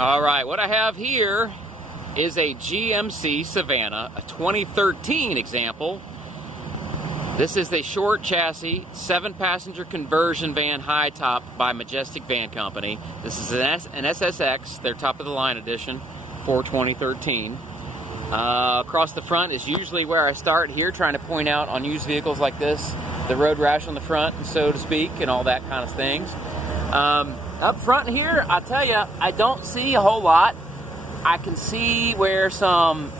All right, what I have here is a GMC Savannah, a 2013 example. This is a short chassis, 7-passenger conversion van, high top by Majestic Van Company. This is an SSX, their top of the line edition for 2013. Across the front is usually where I start here, trying to point out on used vehicles like this, the road rash on the front, so to speak, and all that kind of things. Up front here, I tell you, I don't see a whole lot. I can see where some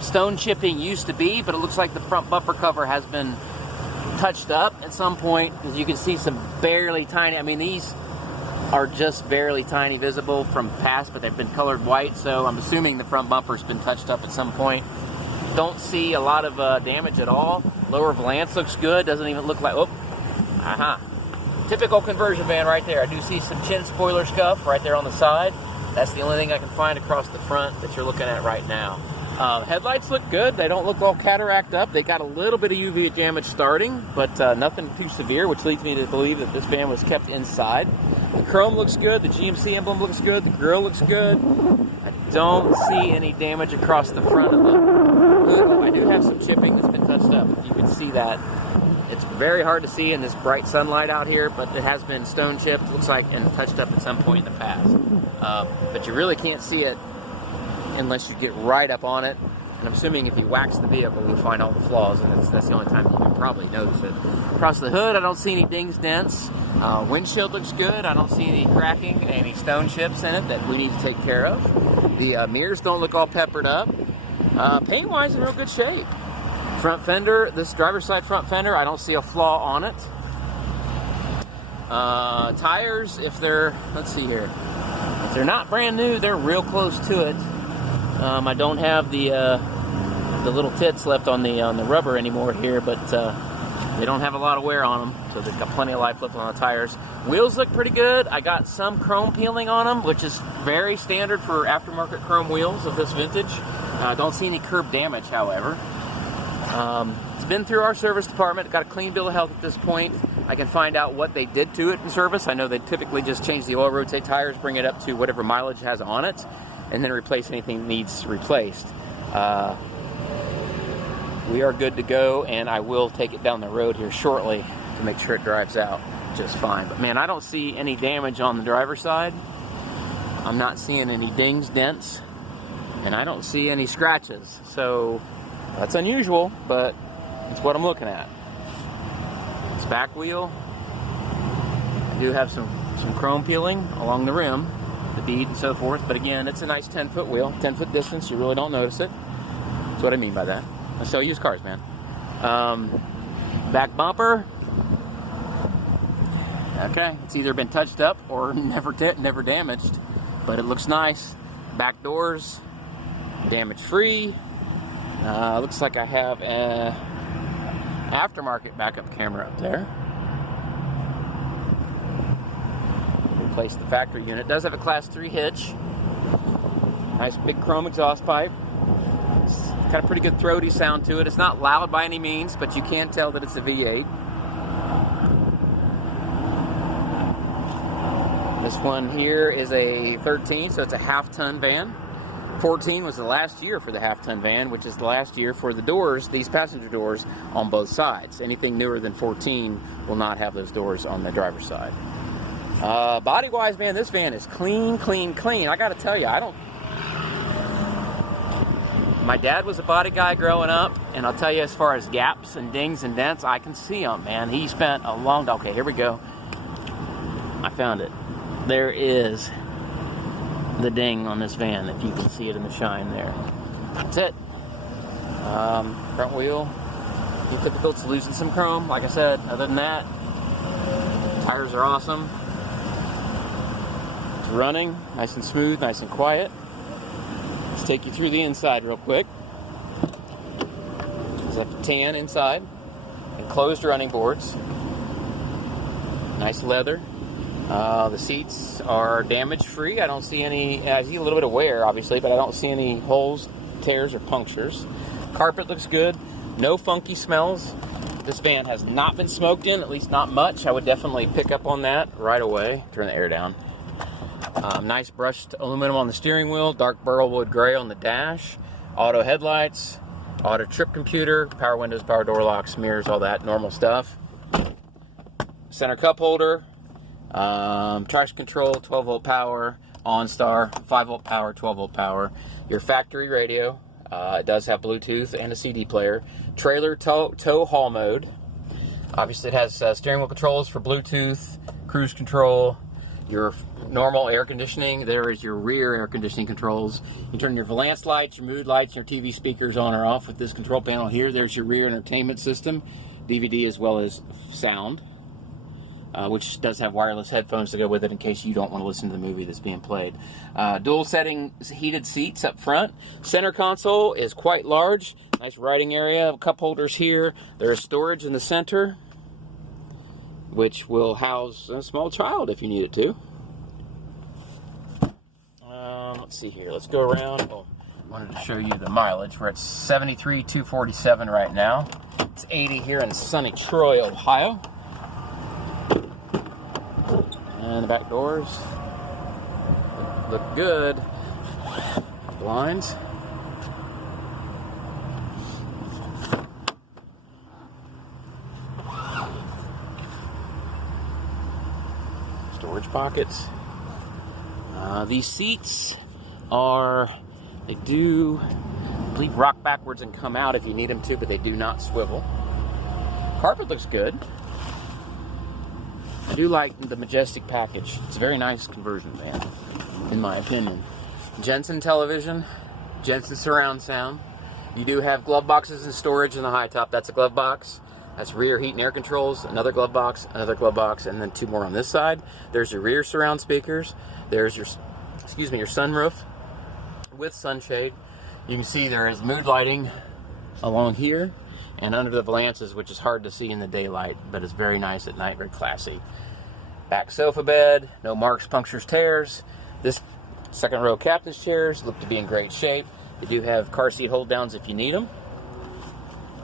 stone chipping used to be, but it looks like the front bumper cover has been touched up at some point, because you can see some barely tiny, I mean, these are just barely tiny visible from past, but they've been colored white, so I'm assuming the front bumper's been touched up at some point. Don't see a lot of damage at all. Lower valance looks good, doesn't even look like, oh, typical conversion van right there. I do see some chin spoiler scuff right there on the side. That's the only thing I can find across the front that you're looking at right now. Headlights look good. They don't look all cataract up. They got a little bit of UV damage starting, but nothing too severe, which leads me to believe that this van was kept inside. The chrome looks good. The GMC emblem looks good. The grille looks good. I don't see any damage across the front of the hood. I do have some chipping that's been touched up. You can see that. It's very hard to see in this bright sunlight out here, but it has been stone chipped, looks like, and touched up at some point in the past. But you really can't see it unless you get right up on it. And I'm assuming if you wax the vehicle, you'll find all the flaws, and that's the only time you can probably notice it. Across the hood, I don't see any dings, dents. Windshield looks good. I don't see any cracking, any stone chips in it that we need to take care of. The mirrors don't look all peppered up. Paint-wise, in real good shape. Front fender, this driver's side front fender, I don't see a flaw on it. Tires, if they're, let's see here, if they're not brand new, they're real close to it. I don't have the little tits left on the rubber anymore here, but they don't have a lot of wear on them, so they've got plenty of life left on the tires. Wheels look pretty good. I got some chrome peeling on them, which is very standard for aftermarket chrome wheels of this vintage. Don't see any curb damage, however. It's been through our service department. Got a clean bill of health at this point. I can find out what they did to it in service. I know they typically just change the oil, rotate tires, bring it up to whatever mileage it has on it, and then replace anything that needs replaced. We are good to go, and I will take it down the road here shortly to make sure it drives out just fine. But man, I don't see any damage on the driver's side. I'm not seeing any dings, dents, and I don't see any scratches. So that's unusual, but it's what I'm looking at. This back wheel, I do have some chrome peeling along the rim, the bead and so forth, but again, it's a nice 10-foot wheel, 10-foot distance, you really don't notice it. That's what I mean by that. I sell used cars, man. Back bumper, okay, it's either been touched up or never damaged, but it looks nice. Back doors, damage-free. Looks like I have an aftermarket backup camera up there. Replace the factory unit. It does have a Class 3 hitch. Nice big chrome exhaust pipe. It's got a pretty good throaty sound to it. It's not loud by any means, but you can tell that it's a V8. This one here is a 13, so it's a half-ton van. 14 was the last year for the half-ton van, which is the last year for the doors, these passenger doors, on both sides. Anything newer than 14 will not have those doors on the driver's side. Body-wise, man, this van is clean, clean, clean. I gotta tell you, my dad was a body guy growing up, and I'll tell you, as far as gaps and dings and dents, I can see them, man. He spent a long, okay, here we go. I found it. There is the ding on this van, if you can see it in the shine there. That's it. Front wheel, typical, it's losing some chrome, like I said. Other than that, tires are awesome. It's running, nice and smooth, nice and quiet. Let's take you through the inside real quick. There's a tan inside, enclosed running boards, nice leather. The seats are damage-free. I don't see any, I see a little bit of wear, obviously, but I don't see any holes, tears, or punctures. Carpet looks good. No funky smells. This van has not been smoked in, at least not much. I would definitely pick up on that right away. Turn the air down. Nice brushed aluminum on the steering wheel, dark burlwood gray on the dash, auto headlights, auto trip computer, power windows, power door locks, mirrors, all that normal stuff. Center cup holder, traction control, 12 volt power, OnStar, 5 volt power, 12 volt power. Your factory radio, it does have Bluetooth and a CD player. Trailer tow haul mode. Obviously it has steering wheel controls for Bluetooth, cruise control, your normal air conditioning. There is your rear air conditioning controls. You turn your valance lights, your mood lights, your TV speakers on or off with this control panel here. There's your rear entertainment system, DVD as well as sound, which does have wireless headphones to go with it in case you don't want to listen to the movie that's being played. Dual setting heated seats up front. Center console is quite large. Nice writing area, cup holders here. There's storage in the center, which will house a small child if you need it to. Let's see here. Let's go around. Oh, I wanted to show you the mileage. We're at 73,247 right now. It's 80 here in sunny Troy, Ohio. And the back doors look good. Blinds. Storage pockets. These seats they do, I believe, rock backwards and come out if you need them to, but they do not swivel. Carpet looks good. I do like the Majestic package. It's a very nice conversion van, in my opinion. Jensen television, Jensen surround sound. You do have glove boxes and storage in the high top. That's a glove box. That's rear heat and air controls, another glove box, and then two more on this side. There's your rear surround speakers. There's your, your sunroof with sunshade. You can see there is mood lighting along here and under the valances, which is hard to see in the daylight, but it's very nice at night, very classy. Back sofa bed, no marks, punctures, tears. This second row captain's chairs look to be in great shape. They do have car seat hold downs if you need them.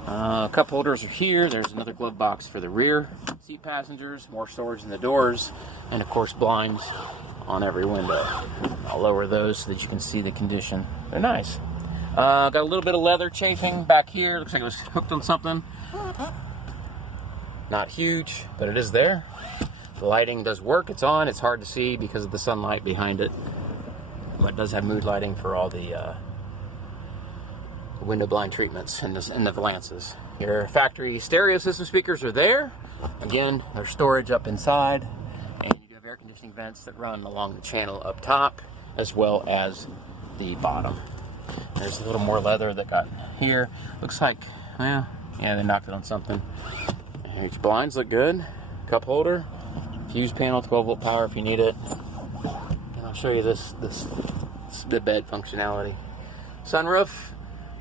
Cup holders are here. There's another glove box for the rear seat passengers, more storage in the doors, and of course blinds on every window. I'll lower those so that you can see the condition. They're nice. Got a little bit of leather chafing back here. Looks like it was hooked on something. Not huge, but it is there. The lighting does work. It's on. It's hard to see because of the sunlight behind it. But it does have mood lighting for all the window blind treatments and the valances. Your factory stereo system speakers are there. Again, there's storage up inside, and you do have air conditioning vents that run along the channel up top as well as the bottom. There's a little more leather that got here. Looks like, yeah, they knocked it on something. Here's your blinds, look good. Cup holder, fuse panel, 12 volt power if you need it. And I'll show you the bed functionality. Sunroof.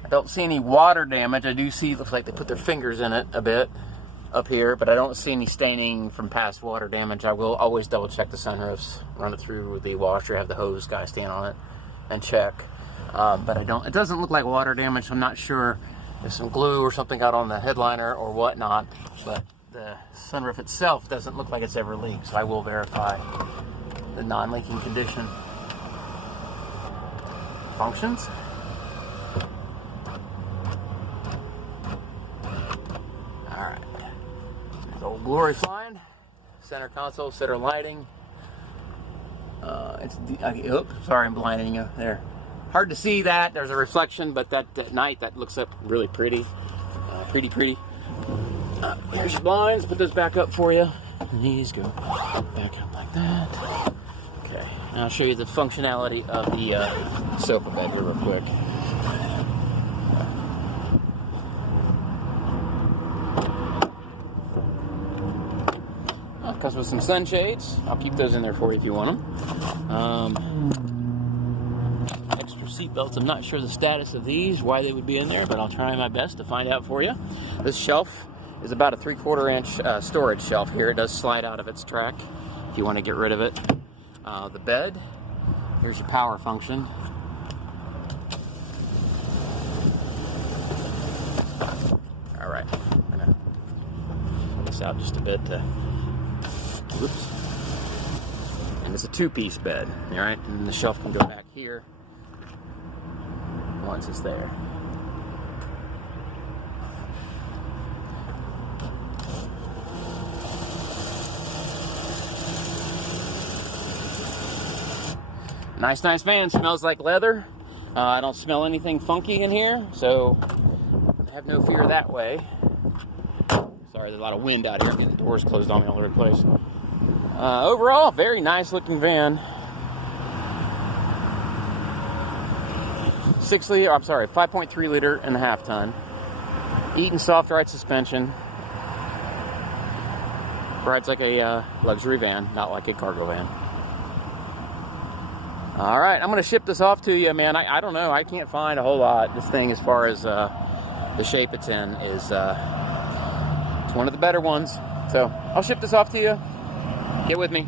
I don't see any water damage. I do see, looks like they put their fingers in it a bit up here, but I don't see any staining from past water damage. I will always double check the sunroofs, run it through the washer, have the hose guy stand on it and check. But it doesn't look like water damage. So I'm not sure if some glue or something got on the headliner or whatnot, but the sunroof itself doesn't look like it's ever leaked, so I will verify the non-leaking condition. Functions. Alright. There's old glory flying. Center console, center lighting. Oops, sorry, I'm blinding you there. Hard to see that. There's a reflection, but at night that looks up really pretty. Pretty. Here's your blinds. Put those back up for you. And these go back up like that. Okay. Now I'll show you the functionality of the sofa bed here real quick. Well, it comes with some sunshades. I'll keep those in there for you if you want them. Extra seat belts. I'm not sure the status of these, why they would be in there, but I'll try my best to find out for you. This shelf is about a 3/4 inch storage shelf here. It does slide out of its track if you want to get rid of it. The bed, here's your power function. All right, I'm gonna pull this out just a bit. Whoops. And it's a 2-piece bed, all right? And the shelf can go back here once it's there. Nice van. Smells like leather. I don't smell anything funky in here, so I have no fear that way. Sorry, there's a lot of wind out here. I'm getting the doors closed on me all over the place. Overall, very nice looking van. 5.3 liter and a half ton. Eaton soft ride suspension. Rides like a luxury van, not like a cargo van. All right, I'm going to ship this off to you, man. I don't know. I can't find a whole lot. This thing, as far as the shape it's in, is it's one of the better ones. So I'll ship this off to you. Get with me.